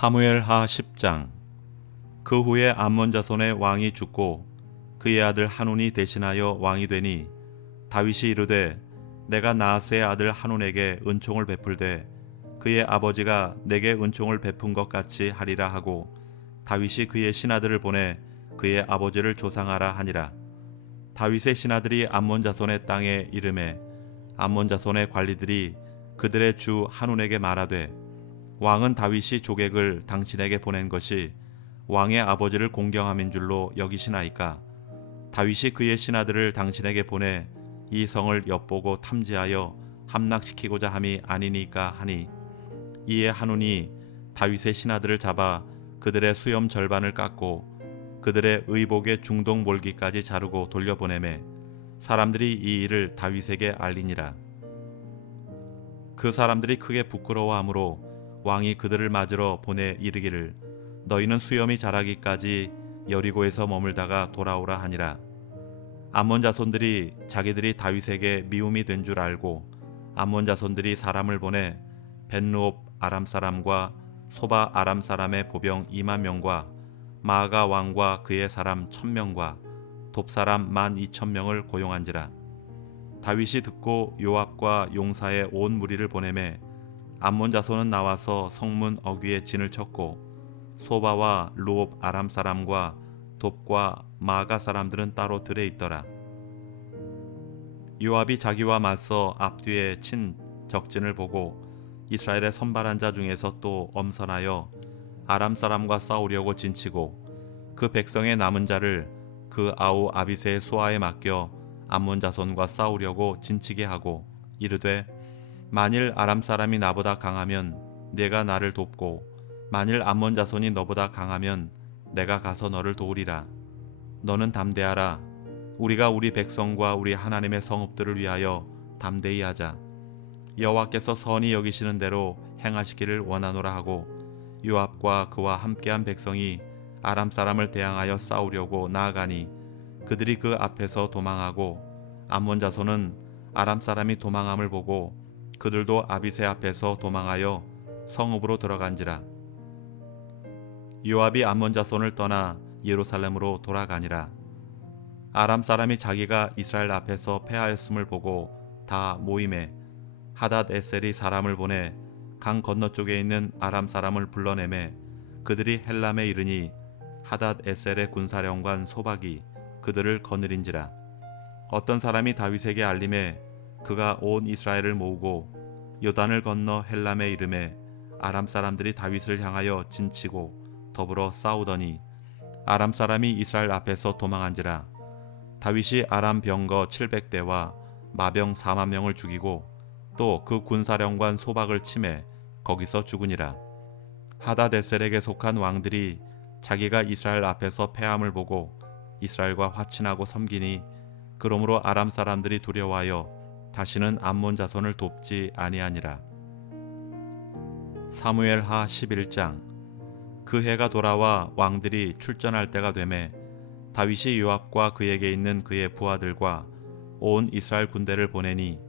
사무엘하 10장. 그 후에 암몬 자손의 왕이 죽고 그의 아들 한운이 대신하여 왕이 되니 다윗이 이르되 내가 나하스의 아들 한운에게 은총을 베풀되 그의 아버지가 내게 은총을 베푼 것 같이 하리라 하고 다윗이 그의 신하들을 보내 그의 아버지를 조상하라 하니라. 다윗의 신하들이 암몬 자손의 땅에 이르매 암몬 자손의 관리들이 그들의 주 한운에게 말하되 왕은 다윗이 조객을 당신에게 보낸 것이 왕의 아버지를 공경함인 줄로 여기시나이까. 다윗이 그의 신하들을 당신에게 보내 이 성을 엿보고 탐지하여 함락시키고자 함이 아니니까 하니, 이에 한운이 다윗의 신하들을 잡아 그들의 수염 절반을 깎고 그들의 의복의 중동 몰기까지 자르고 돌려보내매 사람들이 이 일을 다윗에게 알리니라. 그 사람들이 크게 부끄러워하므로 왕이 그들을 맞으러 보내 이르기를 너희는 수염이 자라기까지 여리고에서 머물다가 돌아오라 하니라. 암몬 자손들이 자기들이 다윗에게 미움이 된 줄 알고 암몬 자손들이 사람을 보내 벤르옵 아람 사람과 소바 아람 사람의 보병 2만 명과 마아가 왕과 그의 사람 1,000명과 돕 사람 12,000명을 고용한지라. 다윗이 듣고 요압과 용사의 온 무리를 보내매 암몬 자손은 나와서 성문 어귀에 진을 쳤고 소바와 루옵 아람 사람과 돕과 마가 사람들은 따로 들에 있더라. 요압이 자기와 맞서 앞뒤에 친 적진을 보고 이스라엘의 선발한 자 중에서 또 엄선하여 아람 사람과 싸우려고 진치고 그 백성의 남은 자를 그 아우 아비새의 수하에 맡겨 암몬 자손과 싸우려고 진치게 하고 이르되 만일 아람 사람이 나보다 강하면 내가 나를 돕고 만일 암몬 자손이 너보다 강하면 내가 가서 너를 도우리라. 너는 담대하라. 우리가 우리 백성과 우리 하나님의 성읍들을 위하여 담대히 하자. 여호와께서 선히 여기시는 대로 행하시기를 원하노라 하고 요압과 그와 함께한 백성이 아람 사람을 대항하여 싸우려고 나아가니 그들이 그 앞에서 도망하고 암몬 자손은 아람 사람이 도망함을 보고 그들도 아비새 앞에서 도망하여 성읍으로 들어간지라. 요압이 암몬 자손을 떠나 예루살렘으로 돌아가니라. 아람 사람이 자기가 이스라엘 앞에서 패하였음을 보고 다 모임에 하닷 에셀이 사람을 보내 강 건너쪽에 있는 아람 사람을 불러내매 그들이 헬람에 이르니 하닷 에셀의 군사령관 소박이 그들을 거느린지라. 어떤 사람이 다윗에게 알림해 그가 온 이스라엘을 모으고 요단을 건너 헬람에 이르매 아람 사람들이 다윗을 향하여 진치고 더불어 싸우더니 아람 사람이 이스라엘 앞에서 도망한지라. 다윗이 아람 병거 700대와 마병 4만 명을 죽이고 또 그 군사령관 소박을 치매 거기서 죽으니라. 하다데셀에게 속한 왕들이 자기가 이스라엘 앞에서 패함을 보고 이스라엘과 화친하고 섬기니 그러므로 아람 사람들이 두려워하여 다시는 암몬 자손을 돕지 아니하니라. 사무엘하 11장. 그 해가 돌아와 왕들이 출전할 때가 되매 다윗이 요압과 그에게 있는 그의 부하들과 온 이스라엘 군대를 보내니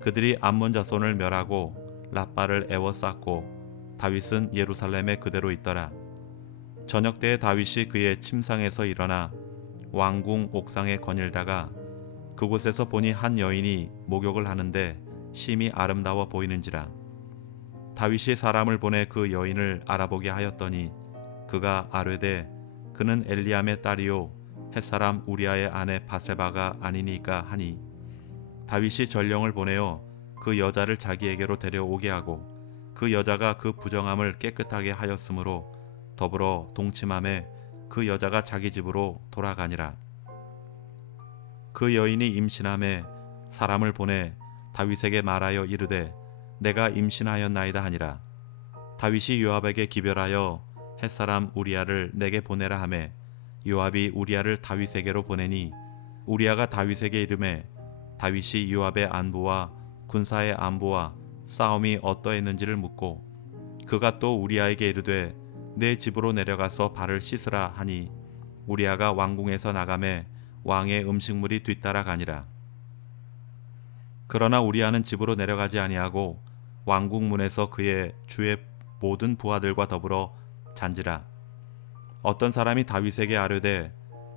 그들이 암몬 자손을 멸하고 랍바를 에워쌌고 다윗은 예루살렘에 그대로 있더라. 저녁 때에 다윗이 그의 침상에서 일어나 왕궁 옥상에 거닐다가 그곳에서 보니 한 여인이 목욕을 하는데 심히 아름다워 보이는지라. 다윗이 사람을 보내 그 여인을 알아보게 하였더니 그가 아뢰되 그는 엘리암의 딸이요 햇사람 우리아의 아내 바세바가 아니니까 하니 다윗이 전령을 보내어 그 여자를 자기에게로 데려오게 하고 그 여자가 그 부정함을 깨끗하게 하였으므로 더불어 동침함에 그 여자가 자기 집으로 돌아가니라. 그 여인이 임신함에 사람을 보내 다윗에게 말하여 이르되 내가 임신하였나이다 하니라. 다윗이 요압에게 기별하여 햇사람 우리아를 내게 보내라 하매 요압이 우리아를 다윗에게로 보내니 우리아가 다윗에게 이르매 다윗이 요압의 안부와 군사의 안부와 싸움이 어떠했는지를 묻고 그가 또 우리아에게 이르되 내 집으로 내려가서 발을 씻으라 하니 우리아가 왕궁에서 나가매 왕의 음식물이 뒤따라가니라. 그러나 우리아는 집으로 내려가지 아니하고 왕궁 문에서 그의 주의 모든 부하들과 더불어 잔지라. 어떤 사람이 다윗에게 아뢰되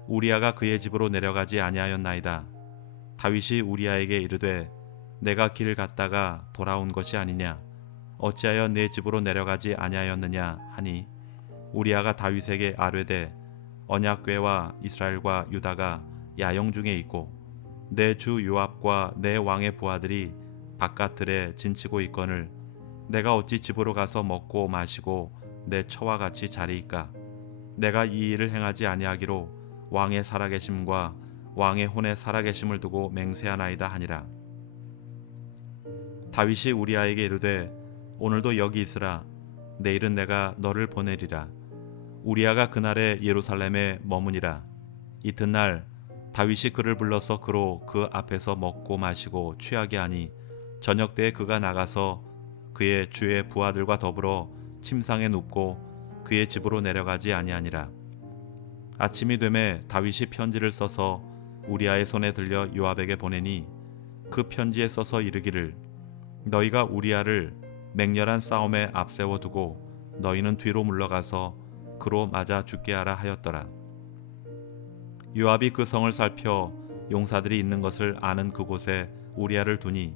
우리아가 그의 집으로 내려가지 아니하였나이다. 다윗이 우리아에게 이르되 내가 길 갔다가 돌아온 것이 아니냐, 어찌하여 내 집으로 내려가지 아니하였느냐 하니, 우리아가 다윗에게 아뢰되 언약궤와 이스라엘과 유다가 야영 중에 있고 내 주 요압과 내 왕의 부하들이 바깥들에 진치고 있거늘 내가 어찌 집으로 가서 먹고 마시고 내 처와 같이 자리이까. 내가 이 일을 행하지 아니하기로 왕의 살아계심과 왕의 혼의 살아계심을 두고 맹세하나이다 하니라. 다윗이 우리아에게 이르되 오늘도 여기 있으라. 내일은 내가 너를 보내리라. 우리아가 그날에 예루살렘에 머무니라. 이튿날 다윗이 그를 불러서 그로 그 앞에서 먹고 마시고 취하게 하니 저녁 때에 그가 나가서 그의 주의 부하들과 더불어 침상에 눕고 그의 집으로 내려가지 아니하니라. 아침이 되매 다윗이 편지를 써서 우리아의 손에 들려 요압에게 보내니 그 편지에 써서 이르기를 너희가 우리아를 맹렬한 싸움에 앞세워 두고 너희는 뒤로 물러가서 그로 맞아 죽게 하라 하였더라. 요압이 그 성을 살펴 용사들이 있는 것을 아는 그곳에 우리아를 두니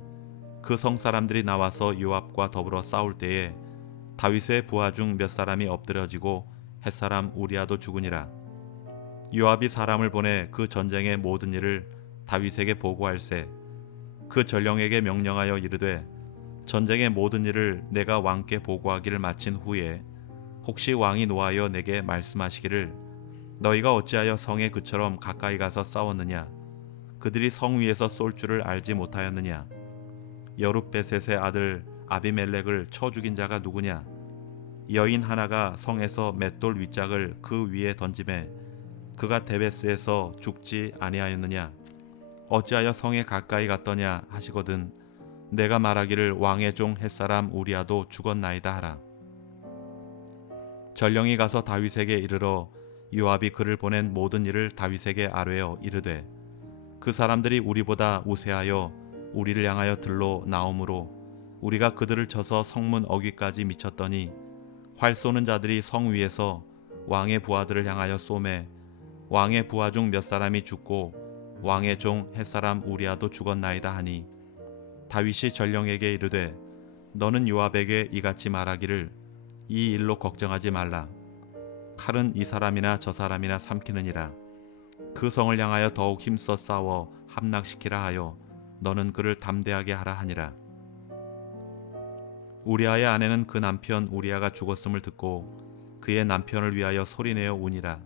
그 성 사람들이 나와서 요압과 더불어 싸울 때에 다윗의 부하 중 몇 사람이 엎드러지고 햇사람 우리아도 죽으니라. 요압이 사람을 보내 그 전쟁의 모든 일을 다윗에게 보고할세 그 전령에게 명령하여 이르되 전쟁의 모든 일을 내가 왕께 보고하기를 마친 후에 혹시 왕이 노하여 내게 말씀하시기를 너희가 어찌하여 성에 그처럼 가까이 가서 싸웠느냐, 그들이 성 위에서 쏠 줄을 알지 못하였느냐, 여룻베셋의 아들 아비멜렉을 쳐 죽인 자가 누구냐, 여인 하나가 성에서 맷돌 윗짝을 그 위에 던지매 그가 데베스에서 죽지 아니하였느냐, 어찌하여 성에 가까이 갔더냐 하시거든 내가 말하기를 왕의 종 햇사람 우리아도 죽었나이다 하라. 전령이 가서 다윗에게 이르러 요압이 그를 보낸 모든 일을 다윗에게 아뢰어 이르되 그 사람들이 우리보다 우세하여 우리를 향하여 들로 나오므로 우리가 그들을 쳐서 성문 어귀까지 미쳤더니 활 쏘는 자들이 성 위에서 왕의 부하들을 향하여 쏘매 왕의 부하 중 몇 사람이 죽고 왕의 종 햇사람 우리아도 죽었나이다 하니 다윗이 전령에게 이르되 너는 요압에게 이같이 말하기를 이 일로 걱정하지 말라. 칼은 이 사람이나 저 사람이나 삼키느니라. 그 성을 향하여 더욱 힘써 싸워 함락시키라 하여 너는 그를 담대하게 하라 하니라. 우리아의 아내는 그 남편 우리아가 죽었음을 듣고 그의 남편을 위하여 소리내어 우니라.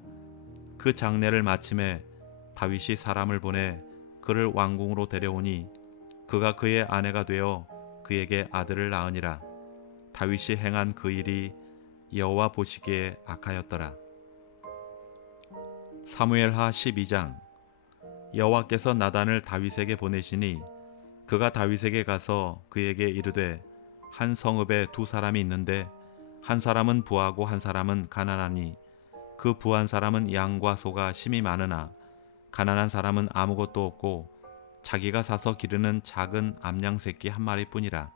그 장례를 마침에 다윗이 사람을 보내 그를 왕궁으로 데려오니 그가 그의 아내가 되어 그에게 아들을 낳으니라. 다윗이 행한 그 일이 여호와 보시기에 악하였더라. 사무엘하 12장. 여호와께서 나단을 다윗에게 보내시니 그가 다윗에게 가서 그에게 이르되 한 성읍에 두 사람이 있는데 한 사람은 부하고 한 사람은 가난하니 그 부한 사람은 양과 소가 심이 많으나 가난한 사람은 아무것도 없고 자기가 사서 기르는 작은 암양 새끼 한 마리뿐이라.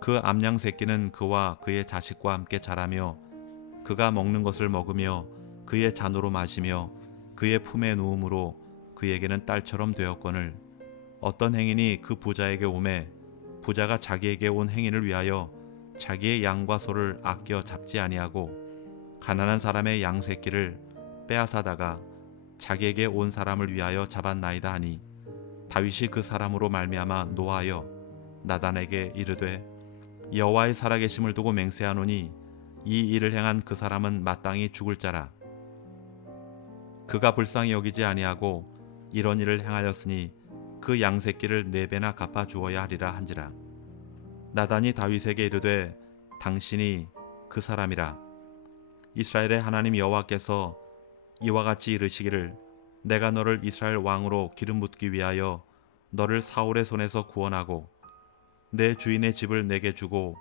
그 암양 새끼는 그와 그의 자식과 함께 자라며 그가 먹는 것을 먹으며 그의 잔으로 마시며 그의 품에 누움으로 그에게는 딸처럼 되었거늘 어떤 행인이 그 부자에게 오매 부자가 자기에게 온 행인을 위하여 자기의 양과 소를 아껴 잡지 아니하고 가난한 사람의 양 새끼를 빼앗아다가 자기에게 온 사람을 위하여 잡았나이다 하니 다윗이 그 사람으로 말미암아 노하여 나단에게 이르되 여호와의 살아계심을 두고 맹세하노니 이 일을 행한 그 사람은 마땅히 죽을 자라. 그가 불쌍히 여기지 아니하고 이런 일을 행하였으니 그 양새끼를 4배나 갚아 주어야 하리라 한지라. 나단이 다윗에게 이르되 당신이 그 사람이라. 이스라엘의 하나님 여호와께서 이와 같이 이르시기를 내가 너를 이스라엘 왕으로 기름 붓기 위하여 너를 사울의 손에서 구원하고 내 주인의 집을 내게 주고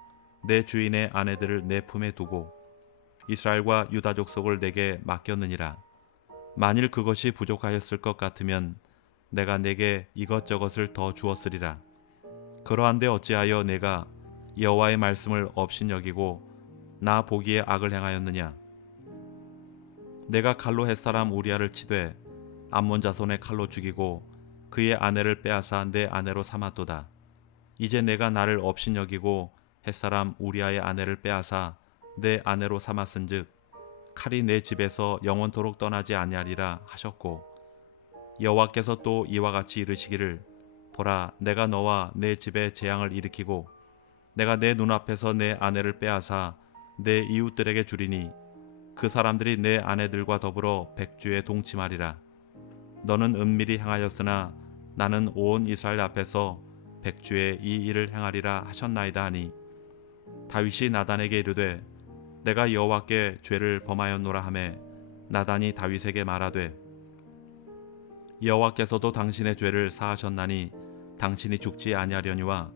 내 주인의 아내들을 내 품에 두고 이스라엘과 유다 족속을 내게 맡겼느니라. 만일 그것이 부족하였을 것 같으면 내가 내게 이것저것을 더 주었으리라. 그러한데 어찌하여 내가 여호와의 말씀을 업신여기고 나 보기에 악을 행하였느냐. 내가 칼로 햇사람 우리아를 치되 암몬 자손의 칼로 죽이고 그의 아내를 빼앗아 내 아내로 삼았도다. 이제 내가 나를 업신여기고 햇사람 우리아의 아내를 빼앗아 내 아내로 삼았은즉 칼이 내 집에서 영원토록 떠나지 아니하리라 하셨고, 여호와께서 또 이와 같이 이르시기를 보라, 내가 너와 내 집에 재앙을 일으키고 내가 내 눈앞에서 내 아내를 빼앗아 내 이웃들에게 주리니 그 사람들이 내 아내들과 더불어 백주에 동침하리라. 너는 은밀히 행하였으나 나는 온 이스라엘 앞에서 백주에 이 일을 행하리라 하셨나이다 하니, 다윗이 나단에게 이르되 내가 여호와께 죄를 범하였노라 하매 나단이 다윗에게 말하되 여호와께서도 당신의 죄를 사하셨나니 당신이 죽지 아니하려니와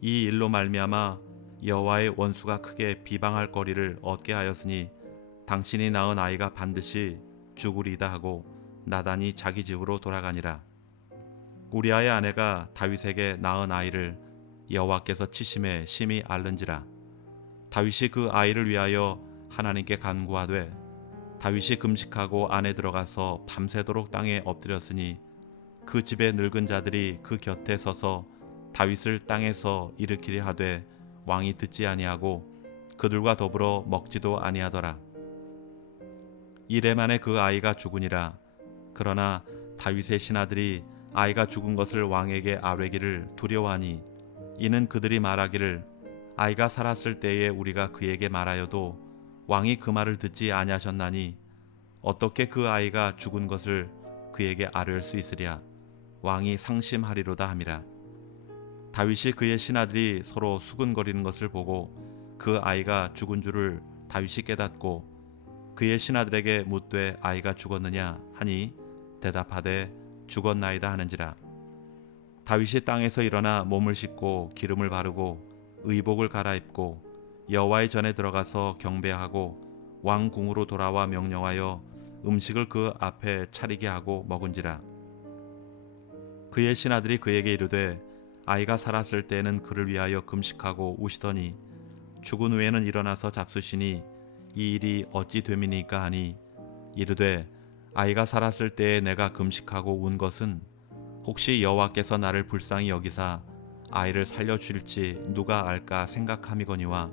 이 일로 말미암아 여호와의 원수가 크게 비방할 거리를 얻게 하였으니 당신이 낳은 아이가 반드시 죽으리다 하고 나단이 자기 집으로 돌아가니라. 우리아의 아내가 다윗에게 낳은 아이를 여호와께서 치심에 심히 앓는지라. 다윗이 그 아이를 위하여 하나님께 간구하되 다윗이 금식하고 안에 들어가서 밤새도록 땅에 엎드렸으니 그 집의 늙은 자들이 그 곁에 서서 다윗을 땅에서 일으키려 하되 왕이 듣지 아니하고 그들과 더불어 먹지도 아니하더라. 이래 만에 그 아이가 죽으니라. 그러나 다윗의 신하들이 아이가 죽은 것을 왕에게 아뢰기를 두려워하니, 이는 그들이 말하기를 아이가 살았을 때에 우리가 그에게 말하여도 왕이 그 말을 듣지 아니하셨나니 어떻게 그 아이가 죽은 것을 그에게 아뢰을 수 있으랴. 왕이 상심하리로다 함이라. 다윗이 그의 신하들이 서로 수근거리는 것을 보고 그 아이가 죽은 줄을 다윗이 깨닫고 그의 신하들에게 묻되 아이가 죽었느냐 하니 대답하되 죽었나이다 하는지라. 다윗이 땅에서 일어나 몸을 씻고 기름을 바르고 의복을 갈아입고 여호와의 전에 들어가서 경배하고 왕궁으로 돌아와 명령하여 음식을 그 앞에 차리게 하고 먹은지라. 그의 신하들이 그에게 이르되 아이가 살았을 때에는 그를 위하여 금식하고 우시더니 죽은 후에는 일어나서 잡수시니 이 일이 어찌 됨이니까 하니, 이르되 아이가 살았을 때에 내가 금식하고 운 것은 혹시 여호와께서 나를 불쌍히 여기사 아이를 살려주실지 누가 알까 생각함이거니와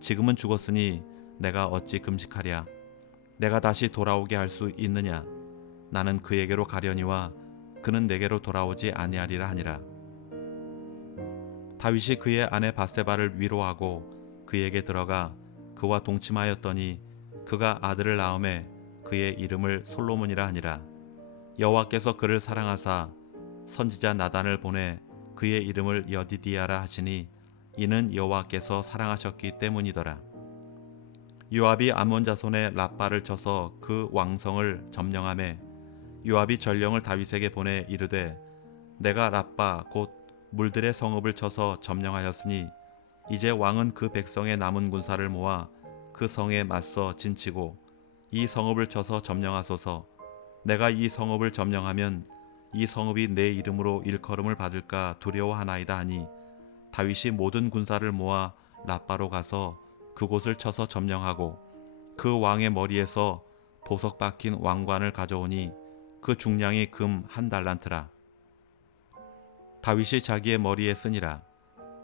지금은 죽었으니 내가 어찌 금식하랴. 내가 다시 돌아오게 할 수 있느냐. 나는 그에게로 가려니와 그는 내게로 돌아오지 아니하리라 하니라. 다윗이 그의 아내 바세바를 위로하고 그에게 들어가 그와 동침하였더니 그가 아들을 낳음에 그의 이름을 솔로몬이라 하니라. 여호와께서 그를 사랑하사 선지자 나단을 보내 그의 이름을 여디디아라 하시니 이는 여호와께서 사랑하셨기 때문이더라. 요압이 암몬 자손의 랍바를 쳐서 그 왕성을 점령하매 요압이 전령을 다윗에게 보내 이르되 내가 랍바 곧 물들의 성읍을 쳐서 점령하였으니 이제 왕은 그 백성의 남은 군사를 모아 그 성에 맞서 진치고 이 성읍을 쳐서 점령하소서. 내가 이 성읍을 점령하면 이 성읍이 내 이름으로 일컬음을 받을까 두려워하나이다 하니, 다윗이 모든 군사를 모아 랍바로 가서 그곳을 쳐서 점령하고 그 왕의 머리에서 보석 박힌 왕관을 가져오니 그 중량이 금 1달란트라. 다윗이 자기의 머리에 쓰니라.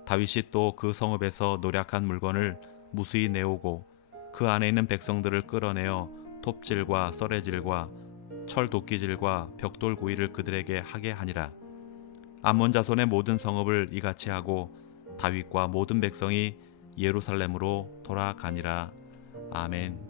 다윗이 또 그 성읍에서 노략한 물건을 무수히 내오고 그 안에 있는 백성들을 끌어내어 톱질과 썰애질과 철도끼질과 벽돌 구이를 그들에게 하게 하니라. 암몬 자손의 모든 성읍을 이같이 하고 다윗과 모든 백성이 예루살렘으로 돌아가니라. 아멘.